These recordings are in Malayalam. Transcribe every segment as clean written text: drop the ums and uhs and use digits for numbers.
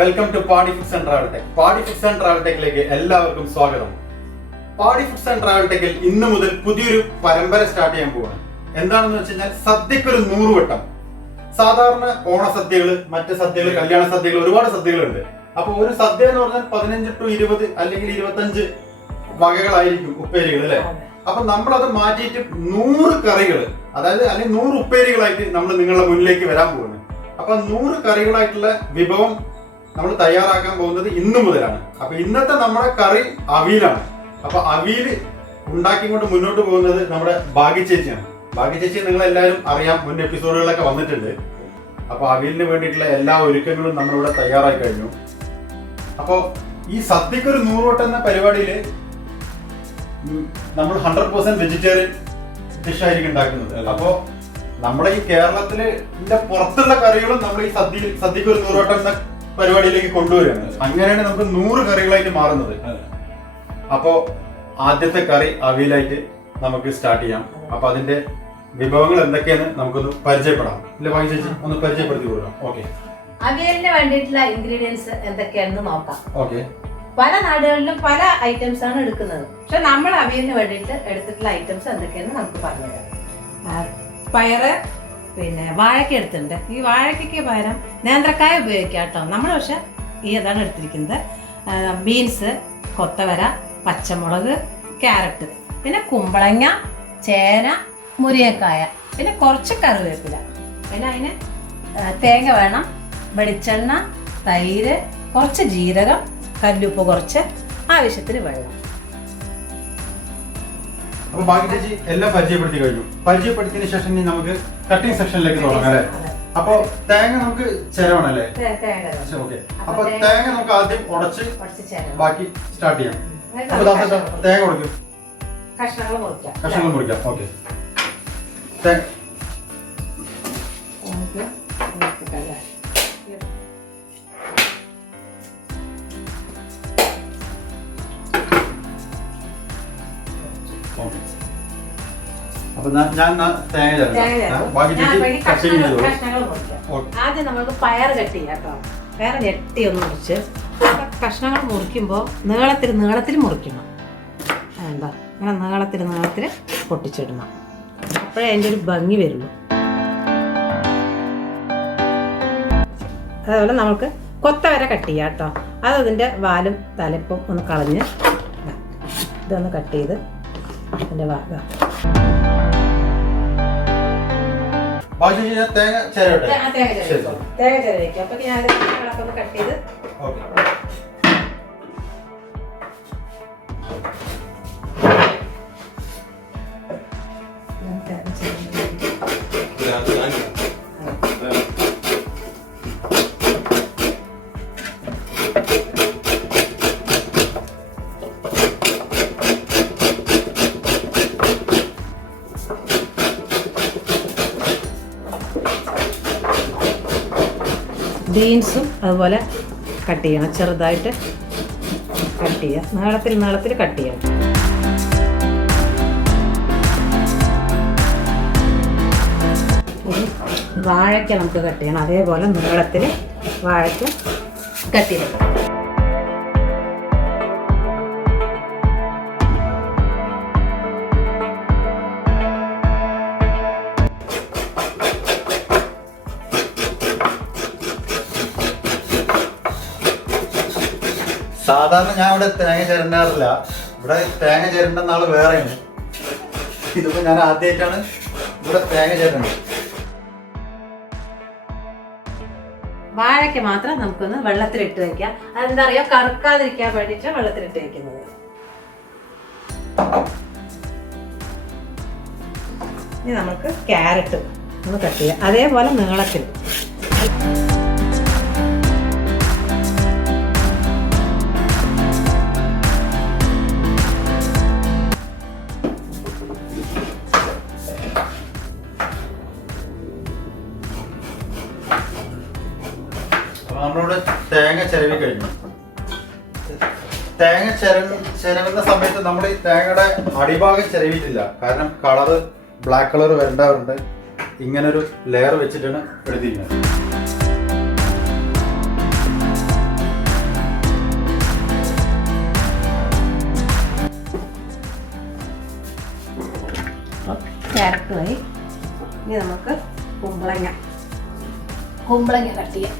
വെൽക്കം ടു പാടി ഫുഡ്സ് ആൻഡ് ട്രാവൽ ടെക്. പാടി ഫുഡ്സ് ആൻഡ് ട്രാവൽ ടെക്കിലേക്ക് എല്ലാവർക്കും സ്വാഗതം. പാടി ഫുഡ്സ് ആൻഡ് ട്രാവൽ ടെക്കിൽ ഇന്ന് മുതൽ പുതിയൊരു പരമ്പര സ്റ്റാർട്ട് ചെയ്യാൻ പോവാണ്. എന്താണെന്ന് വെച്ച് കഴിഞ്ഞാൽ സദ്യക്കൊരു 100 വട്ടം. സാധാരണ ഓണസദ്യകള്, മറ്റ് സദ്യകള്, കല്യാണ സദ്യകൾ, ഒരുപാട് സദ്യകളുണ്ട്. അപ്പൊ ഒരു സദ്യ എന്ന് പറഞ്ഞാൽ 15 to 20 അല്ലെങ്കിൽ 25 വകകളായിരിക്കും ഉപ്പേരികൾ, അല്ലെ? അപ്പൊ നമ്മളത് മാറ്റിയിട്ട് 100 കറികൾ, അതായത് അല്ലെങ്കിൽ 100 ഉപ്പേരികളായിട്ട് നമ്മൾ നിങ്ങളുടെ മുന്നിലേക്ക് വരാൻ പോകുന്നത്. അപ്പൊ 100 കറികളായിട്ടുള്ള വിഭവം നമ്മൾ തയ്യാറാക്കാൻ പോകുന്നത് ഇന്നു മുതലാണ്. അപ്പൊ ഇന്നത്തെ നമ്മുടെ കറി അവിയലാണ്. അപ്പൊ അവിയല് ഉണ്ടാക്കിക്കൊണ്ട് മുന്നോട്ട് പോകുന്നത് നമ്മുടെ ഭാഗ്യചേച്ചിയാണ്. ഭാഗ്യചേച്ചി നിങ്ങളെല്ലാവരും അറിയാം, മുൻ എപ്പിസോഡുകളിലൊക്കെ വന്നിട്ടുണ്ട്. അപ്പൊ അവിയലിന് വേണ്ടിയിട്ടുള്ള എല്ലാ ഒരുക്കങ്ങളും നമ്മളിവിടെ തയ്യാറായി കഴിഞ്ഞു. അപ്പോ ഈ സദ്യക്കൊരു 100 വട്ടം എന്ന പരിപാടിയിൽ നമ്മൾ 100% വെജിറ്റേറിയൻ ഡിഷ് ആയിരിക്കും ഉണ്ടാക്കുന്നത്. അപ്പോ നമ്മുടെ ഈ കേരളത്തിലെ പുറത്തുള്ള കറികളും നമ്മൾ ഈ സദ്യക്ക് ഒരു 100 വട്ടം എന്ന പരിപാടിയിലേക്ക് കൊണ്ടുവരികയാണ്. അങ്ങനെയാണ് നമുക്ക് 100 കറികളായിട്ട് മാറുന്നത്. അപ്പോ ആദ്യത്തെ കറി അവിയലായിട്ട് നമുക്ക് സ്റ്റാർട്ട് ചെയ്യാം. അപ്പൊ അതിന്റെ വിഭവങ്ങൾ എന്തൊക്കെയാണ് നമുക്കൊന്ന് പരിചയപ്പെടാം. ഇല്ല ഭാഗ്യ ചേച്ചി ഒന്ന് പരിചയപ്പെടുത്തി കൊടുക്കാം. ഓക്കെ, അവിയലിന് വേണ്ടിയിട്ടുള്ള ഇൻഗ്രീഡിയൻസ് എന്തൊക്കെയാണെന്ന് നോക്കാം. ഓക്കെ. പല നാടുകളിലും പല ഐറ്റംസ് ആണ് എടുക്കുന്നത്. പക്ഷെ നമ്മൾ അവിയലിന് വേണ്ടിയിട്ട് എടുത്തിട്ടുള്ള ഐറ്റംസ് എന്തൊക്കെയാണെന്ന് നമുക്ക് പറഞ്ഞുതരാം. പയറ്, പിന്നെ വാഴയ്ക്ക എടുത്തിട്ടുണ്ട്. ഈ വാഴയ്ക്കയ്ക്ക് പകരം നേന്ത്രക്കായ ഉപയോഗിക്കാം കേട്ടോ. നമ്മൾ പക്ഷെ ഈ അതാണ് എടുത്തിരിക്കുന്നത്. ബീൻസ്, കൊത്തവര, പച്ചമുളക്, ക്യാരറ്റ്, പിന്നെ കുമ്പളങ്ങ, ചേന, മുരിങ്ങക്കായ, പിന്നെ കുറച്ച് കറിവേപ്പില, പിന്നെ അതിന് തേങ്ങ വേണം, വെളിച്ചെണ്ണ, തൈര്, കുറച്ച് ജീരകം, കല്ലുപ്പ് കുറച്ച്, ആവശ്യത്തിന് വെള്ളം. അപ്പൊ ബാക്കി ചേച്ചി എല്ലാം പരിചയപ്പെടുത്തി കഴിഞ്ഞു. പരിചയപ്പെടുത്തിയതിനു ശേഷം നമുക്ക് കട്ടിംഗ് സെക്ഷനിലേക്ക് തുടങ്ങാം, അല്ലേ? അപ്പൊ തേങ്ങ നമുക്ക് ചിരവണല്ലേ? ഓക്കെ. അപ്പൊ തേങ്ങ നമുക്ക് ആദ്യം ഉടച്ച് ബാക്കി സ്റ്റാർട്ട് ചെയ്യാം. അപ്പൊ തേങ്ങ ഉടയ്ക്കും, കഷ്ണങ്ങൾ മുറിക്കാം. ഓക്കെ. അപ്പൊ ഞാൻ തേങ്ങ ആദ്യം നമുക്ക് പയർ കട്ട് ചെയ്യാം കേട്ടോ. പയർ ഞെട്ടി ഒന്ന് മുറിച്ച് കഷ്ണങ്ങൾ മുറിക്കുമ്പോൾ നീളത്തിൽ മുറിക്കണം. എന്താ ഇങ്ങനെ നീളത്തിൽ പൊട്ടിച്ചിടണം. അപ്പോഴേ അതിൻ്റെ ഒരു ഭംഗി വരുള്ളൂ. അതുപോലെ നമുക്ക് കൊത്തവര കട്ട് ചെയ്യാം കേട്ടോ. അതിൻ്റെ വാലും തലപ്പും ഒന്ന് കളഞ്ഞ് ഇതൊന്ന് കട്ട് ചെയ്ത് അതിൻ്റെ തേങ്ങ ചിരവയ്ക്കും. അപ്പൊ ഞാൻ ഒന്ന് കട്ട് ചെയ്ത് ബീൻസും അതുപോലെ കട്ട് ചെയ്യണം. ചെറുതായിട്ട് കട്ട് ചെയ്യുക. നീളത്തിൽ കട്ട് ചെയ്യണം. വാഴയ്ക്ക നമുക്ക് കട്ട് ചെയ്യണം. അതേപോലെ നീളത്തിൽ വാഴയ്ക്ക കട്ട് ചെയ്യണം. സാധാരണ ഞാൻ ഇവിടെ തേങ്ങ ചിരണ്ടാറില്ല. ഇവിടെ തേങ്ങ ചിരണ്ടുന്ന ആള് വേറെയാണ്. ഇതിപ്പോ ഞാൻ ആദ്യമായിട്ടാണ് ഇവിടെ തേങ്ങ ചിരണ്ടത്. വാഴയ്ക്ക് മാത്രം നമുക്കൊന്ന് വെള്ളത്തിലിട്ട് വെക്കാം. അതെന്താ അറിയോ, കറുക്കാതിരിക്കാൻ വേണ്ടിയിട്ട് വെള്ളത്തിലിട്ട് വെക്കുന്നത്. ഇനി നമുക്ക് ക്യാരറ്റ് ഒന്ന് കട്ട് ചെയ്യാം. അതേപോലെ നീളത്തിൽ. നമ്മളിവിടെ തേങ്ങ ചിരവി കഴിഞ്ഞു. തേങ്ങ ചിരവുന്ന സമയത്ത് നമ്മൾ ഈ തേങ്ങയുടെ അടിഭാഗം ചിരവിയിട്ടില്ല. കാരണം കളറ് ബ്ലാക്ക് കളർ വരേണ്ടവരുണ്ട്. ഇങ്ങനൊരു ലെയർ വെച്ചിട്ടാണ് എടുത്തിരിക്കുന്നത്. ഇനി നമുക്ക് കുമ്പളങ്ങ കട്ട് ചെയ്യാം.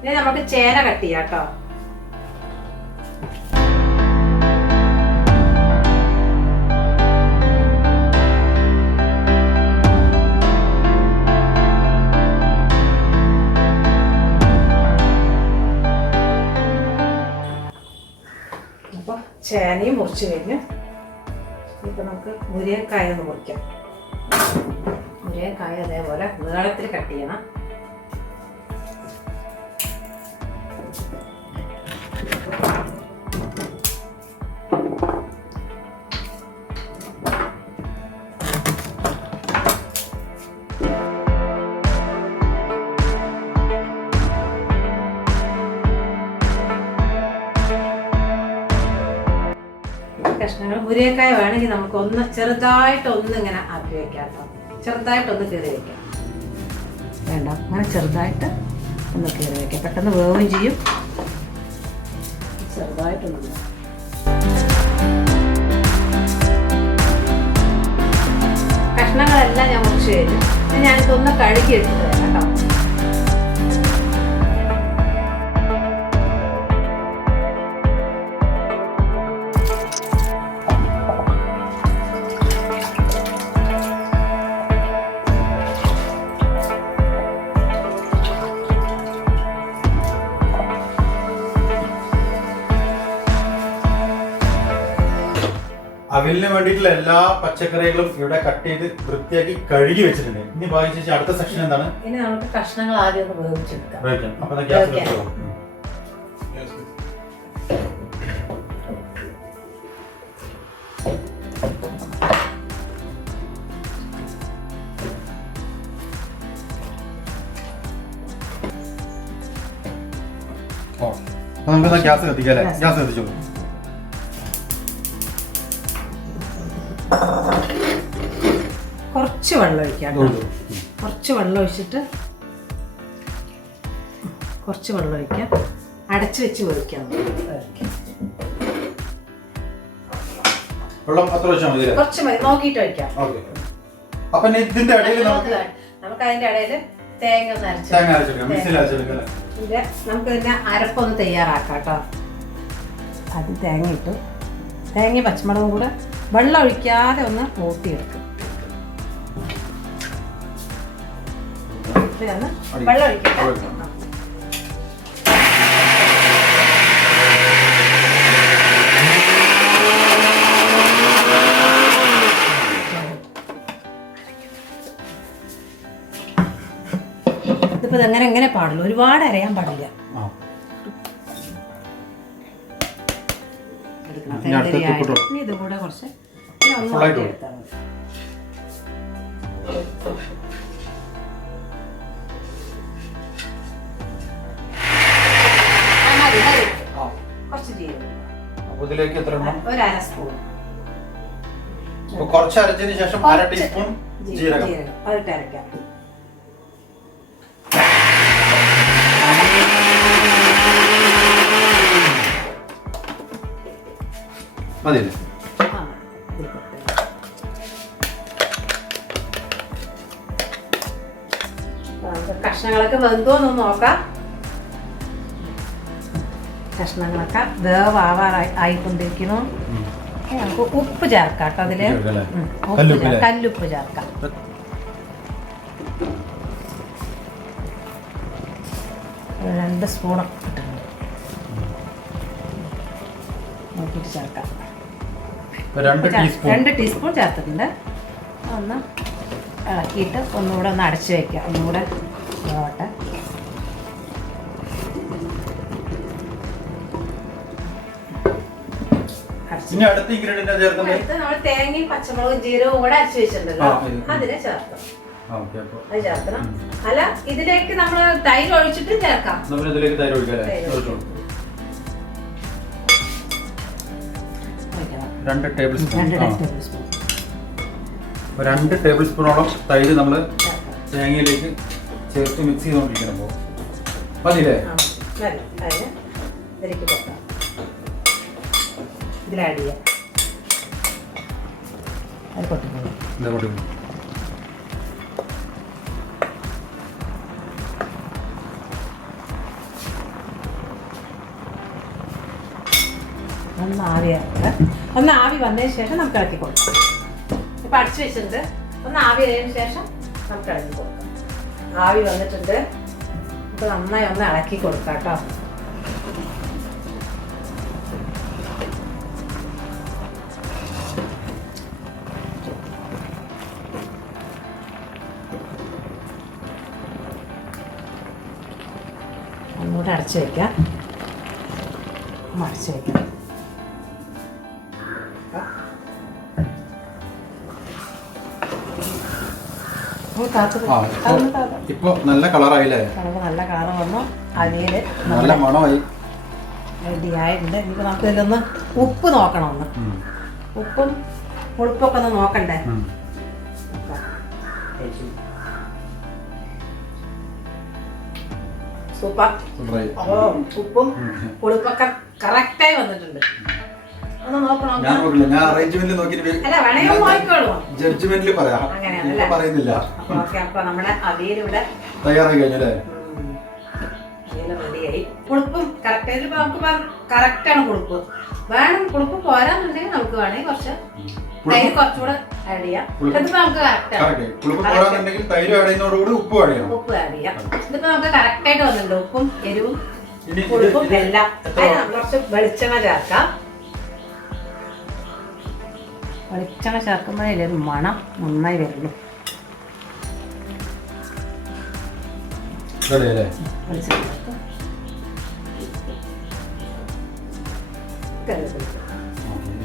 ഇനി നമുക്ക് ചേന കട്ട് ചെയ്യാം കേട്ടോ. അപ്പോൾ ചേനയും മുറിച്ച് കഴിഞ്ഞു. ഇപ്പം നമുക്ക് മുരിങ്ങക്കായ ഒന്ന് മുറിക്കാം. മുരിങ്ങക്കായ അതേപോലെ നീളത്തിൽ കട്ട് ചെയ്യണം. കഷ്ണങ്ങൾ മുരിങ്ങക്കായ വേണമെങ്കിൽ നമുക്ക് ഒന്ന് ചെറുതായിട്ടൊന്ന് ഇങ്ങനെ ആക്കി വെക്കാം കേട്ടോ. ചെറുതായിട്ടൊന്ന് കീറി വെക്കാം. വേണ്ട, അങ്ങനെ ചെറുതായിട്ട് ഒന്ന് കീറി വെക്കാം. പെട്ടെന്ന് വേവുകയും ചെയ്യും. ചെറുതായിട്ടൊന്ന് കഷ്ണങ്ങളെല്ലാം ഞാൻ മുറിച്ച് കഴിഞ്ഞു. ഞാനിതൊന്ന് കഴുകി എടുത്തിട്ട് വരാം കേട്ടോ. അവിയലിന് വേണ്ടിയിട്ടുള്ള എല്ലാ പച്ചക്കറികളും ഇവിടെ കട്ട് ചെയ്ത് വൃത്തിയാക്കി കഴുകി വെച്ചിട്ടുണ്ട്. ഇനി ബാക്കി ചേച്ചി അടുത്ത സെക്ഷൻ എന്താണ്? ഇനി നമുക്ക് കഷ്ണങ്ങൾ ആദ്യം ഒന്ന് വേവിച്ചെടുക്കാം. അപ്പൊ ഗ്യാസ് വെച്ചോ. നമുക്ക് ഗ്യാസ് കത്തിക്കാം അല്ലേ? ഗ്യാസ് കത്തിച്ചോളൂ. കുറച്ച് വെള്ളം ഒഴിക്കാം. കുറച്ച് വെള്ളം ഒഴിച്ചിട്ട് കുറച്ച് വെള്ളം ഒഴിക്കാം. അടച്ചു വെച്ച് വേവിക്കാം. വെള്ളം അത്ര ഒഴിച്ചാൽ മതി? കുറച്ച് മതി, നോക്കിയിട്ട് ഒഴിക്കാം. അപ്പൊ ഇതിന്റെ ഇടയിൽ നമുക്ക് അതിന്റെ ഇടയിൽ തേങ്ങ ഒന്ന് അരച്ചെടുക്കാം. നമുക്ക് ഇതിന്റെ അരപ്പൊന്ന് തയ്യാറാക്കാം കേട്ടോ. അത് തേങ്ങ ഇട്ടു. തേങ്ങ പച്ചമുളകും കൂടെ വെള്ളം ഒഴിക്കാതെ ഒന്ന് മൂട്ടിയെടുക്കും. വെള്ളം ഒഴിക്കാം. ഇതിപ്പോ ഇതെങ്ങനെ എങ്ങനെ പാടില്ല, ഒരുപാട് അരയാൻ പാടില്ല. ഇത് കൂടെ കുറച്ച് ഒരു അര സ്പൂൺ. കുറച്ച് അരച്ചതിന് ശേഷം അര ടീസ്പൂൺ ജീരകം അതിട്ട് അരക്കാം. മതിയല്ലേ? കഷ്ണങ്ങളൊക്കെ വെന്തോന്ന് നോക്കാം. കഷ്ണങ്ങളൊക്കെ വേവാവാറായിക്കൊണ്ടിരിക്കുന്നു. നമുക്ക് ഉപ്പ് ചേർക്കാം കേട്ടോ. അതില് കല്ലുപ്പ് ചേർക്കാം. രണ്ട് സ്പൂൺ ഇട്ടിട്ടുണ്ട്. നോക്കിയിട്ട് ചേർക്കാം. 2 ടീസ്പൂൺ ചേർത്തിട്ടുണ്ട്. ഒന്ന് ഇളക്കിയിട്ട് ഒന്നുകൂടെ ഒന്ന് അടച്ചു വയ്ക്കാം. ഒന്നുകൂടെ വേവട്ടെ. നമ്മൾ തേങ്ങയും പച്ചമുളകും ജീരകവും കൂടെ അരച്ചു വെച്ചിട്ടുണ്ടല്ലോ, അതിനെ ചേർക്കാം. അത് ചേർക്കണം. അല്ല, ഇതിലേക്ക് നമ്മൾ തൈര് ഒഴിച്ചിട്ട് ചേർക്കാം. 2 table spoon. 2 table spoon. 2 table സ്പൂണോളം തൈര് നമ്മൾ തേങ്ങയിലേക്ക് ചേർത്ത് മിക്സ് ചെയ്തുകൊണ്ടിരിക്കണം. മതിയില്ലേ? ഇതിലേക്ക് കൊടുക്കാം. ഇതിൽ ആഡ് ചെയ്യാം. അത് കൊട്ടിപ്പോയി. ഒന്ന് ആവി വന്നതിന് ശേഷം നമുക്ക് ഇളക്കി കൊടുക്കാം. ഇപ്പം അടിച്ചു വെച്ചിട്ടുണ്ട്. ഒന്ന് ആവി ആയതിനു ശേഷം നമുക്ക് ഇളക്കി കൊടുക്കാം. ആവി വന്നിട്ടുണ്ട്. നമുക്ക് നന്നായി ഒന്ന് ഇളക്കി കൊടുക്കാം കേട്ടോ. ഒന്നുകൂടെ അടച്ചു വയ്ക്കാം. അടച്ചു വയ്ക്കാം. ഇപ്പൊ നല്ല കളറായില്ലേ? നല്ല കളർ വന്നു. അവിയല് നല്ല മണമായി റെഡി ആയിട്ടുണ്ട്. ഇനിയിപ്പോൾ നമുക്ക് ഇതിലൊന്ന് ഉപ്പ് നോക്കണം. ഒന്ന് ഉപ്പും പുളിപ്പൊക്കെ ഒന്ന് നോക്കണ്ടേ? സൂപ്പർ. ഉപ്പും പുളിപ്പൊക്കെ കറക്റ്റായി വന്നിട്ടുണ്ട്. ഒന്ന് നോക്കണം. ഞാൻ അറേഞ്ച്മെന്റ് ജഡ്ജ്മെന്റിൽ പറയാം. പറയുന്നില്ല. അപ്പൊ നമ്മുടെ അവിയൽ ഇവിടെ തയ്യാറായി കഴിഞ്ഞല്ലേ? റെഡിയായി. പുളിപ്പും കറക്റ്റ്. ഇതിപ്പോ നമുക്ക് കറക്റ്റാണ് പുളിപ്പ്. വേണം പുളിപ്പ് പോരാന്നുണ്ടെങ്കിൽ നമുക്ക് വേണമെങ്കിൽ കുറച്ച് തൈര് കുറച്ചുകൂടെ ആഡ് ചെയ്യാം. ഇതിപ്പോ നമുക്ക് ഉപ്പ് ആഡ് ചെയ്യാം. ഇതിപ്പോ നമുക്ക് കറക്റ്റ് ആയിട്ട് വന്നിട്ടുണ്ട്. ഉപ്പും എരിവും പുളിപ്പും എല്ലാം. അതിന് നമ്മൾ കുറച്ച് വെളിച്ചെണ്ണ ചേർക്കാം. വെളിച്ചെണ്ണ ചേർക്കുമ്പോഴേ ഒരു മണം നന്നായി വരുള്ളൂ.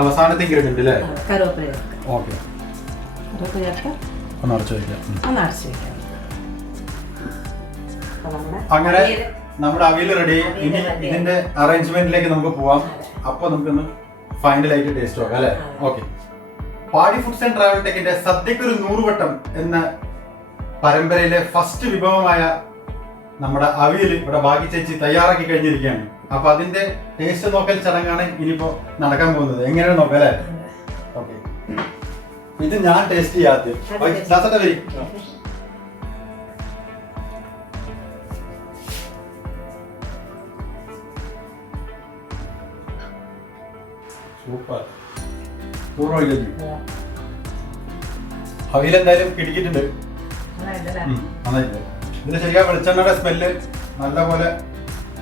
അവസാനത്തെ ഇൻഗ്രീഡിയന്റ് അല്ലേ? കറിവേപ്പില അങ്ങനെ നമ്മുടെ അവിയൽ റെഡി. ഇനി ഇതിന്റെ അറേഞ്ച്മെന്റിലേക്ക് നമുക്ക് പോവാം. അപ്പൊ നമുക്കൊന്ന് ഫൈനലായിട്ട് ടേസ്റ്റ് നോക്കാം അല്ലേ? ഓക്കെ. പാടി ഫുഡ്സ് ആൻഡ് ട്രാവൽ ടെക്കിന്റെ സദ്യക്കൊരു 100 വട്ടം എന്ന പരമ്പരയിലെ ഫസ്റ്റ് വിഭവമായ നമ്മുടെ അവിയൽ ഇവിടെ ഭാഗ്യ ചേച്ചി തയ്യാറാക്കി കഴിഞ്ഞിരിക്കുകയാണ്. അപ്പൊ അതിന്റെ ടേസ്റ്റ് നോക്കൽ ചടങ്ങാണ് ഇനിയിപ്പോ നടക്കാൻ പോകുന്നത്. എങ്ങനെയാണ് നോക്കാം അല്ലേ? ഓക്കെ. ഇത് ഞാൻ ടേസ്റ്റ് ചെയ്യാത്ത സൂപ്പർ. അവിയൽ എന്തായാലും കിടിക്കിട്ടുണ്ട്. നന്നായിട്ട് ഇതിന് ശരിക്കും വെളിച്ചെണ്ണയുടെ സ്മെല്ല് നല്ലപോലെ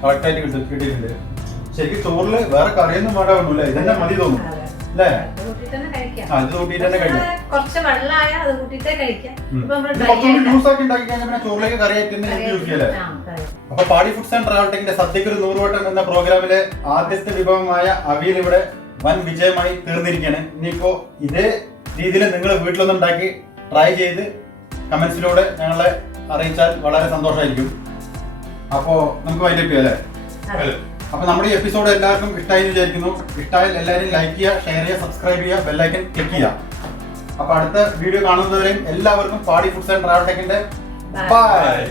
കറക്റ്റായിട്ട് കിട്ടിയിട്ടുണ്ട്. ശരിക്കും ചോറില് വേറെ കറിയൊന്നും വേണ്ട ഒന്നുമില്ല. ഇതന്നെ മതി തോന്നും അല്ലേ? ഇത് കൂട്ടിയിട്ട് തന്നെ കഴിക്കാം. ജ്യൂസ് ആക്കി ഉണ്ടാക്കി കഴിഞ്ഞാൽ പിന്നെ ചോറിലേക്ക് കറിയായിട്ട് യൂസ് ചെയ്യല്ലേ? അപ്പൊ പാടി ഫുഡ്സ് ആൻഡ് ട്രാവൽ ടെക്കിന്റെ സദ്യക്കൊരു 100 വട്ടം എന്ന പ്രോഗ്രാമിലെ ആദ്യത്തെ വിഭവമായ അവിയൽ ഇവിടെ വൻ വിജയമായി തീർന്നിരിക്കുകയാണ്. ഇനിയിപ്പോ ഇതേ രീതിയിൽ നിങ്ങൾ വീട്ടിലൊന്നും ഉണ്ടാക്കി ട്രൈ ചെയ്ത് കമന്റ്സിലൂടെ ഞങ്ങളെ അറിയിച്ചാൽ വളരെ സന്തോഷമായിരിക്കും. അപ്പോ നമുക്ക് വൈൻഡപ്പ് ചെയ്യാം അല്ലേ? അപ്പൊ നമ്മുടെ ഈ എപ്പിസോഡ് എല്ലാവർക്കും ഇഷ്ടമായി വിചാരിക്കുന്നു. ഇഷ്ടമായാൽ എല്ലാവരും ലൈക്ക് ചെയ്യുക, ഷെയർ ചെയ്യുക, സബ്സ്ക്രൈബ് ചെയ്യുക, ബെല്ലൈക്കൻ ക്ലിക്ക് ചെയ്യുക. അപ്പൊ അടുത്ത വീഡിയോ കാണുന്നവരെയും എല്ലാവർക്കും പാടി ഫുഡ്സ് ആൻഡ് ട്രാവൽ ടെക്കിന്റെ ബൈ.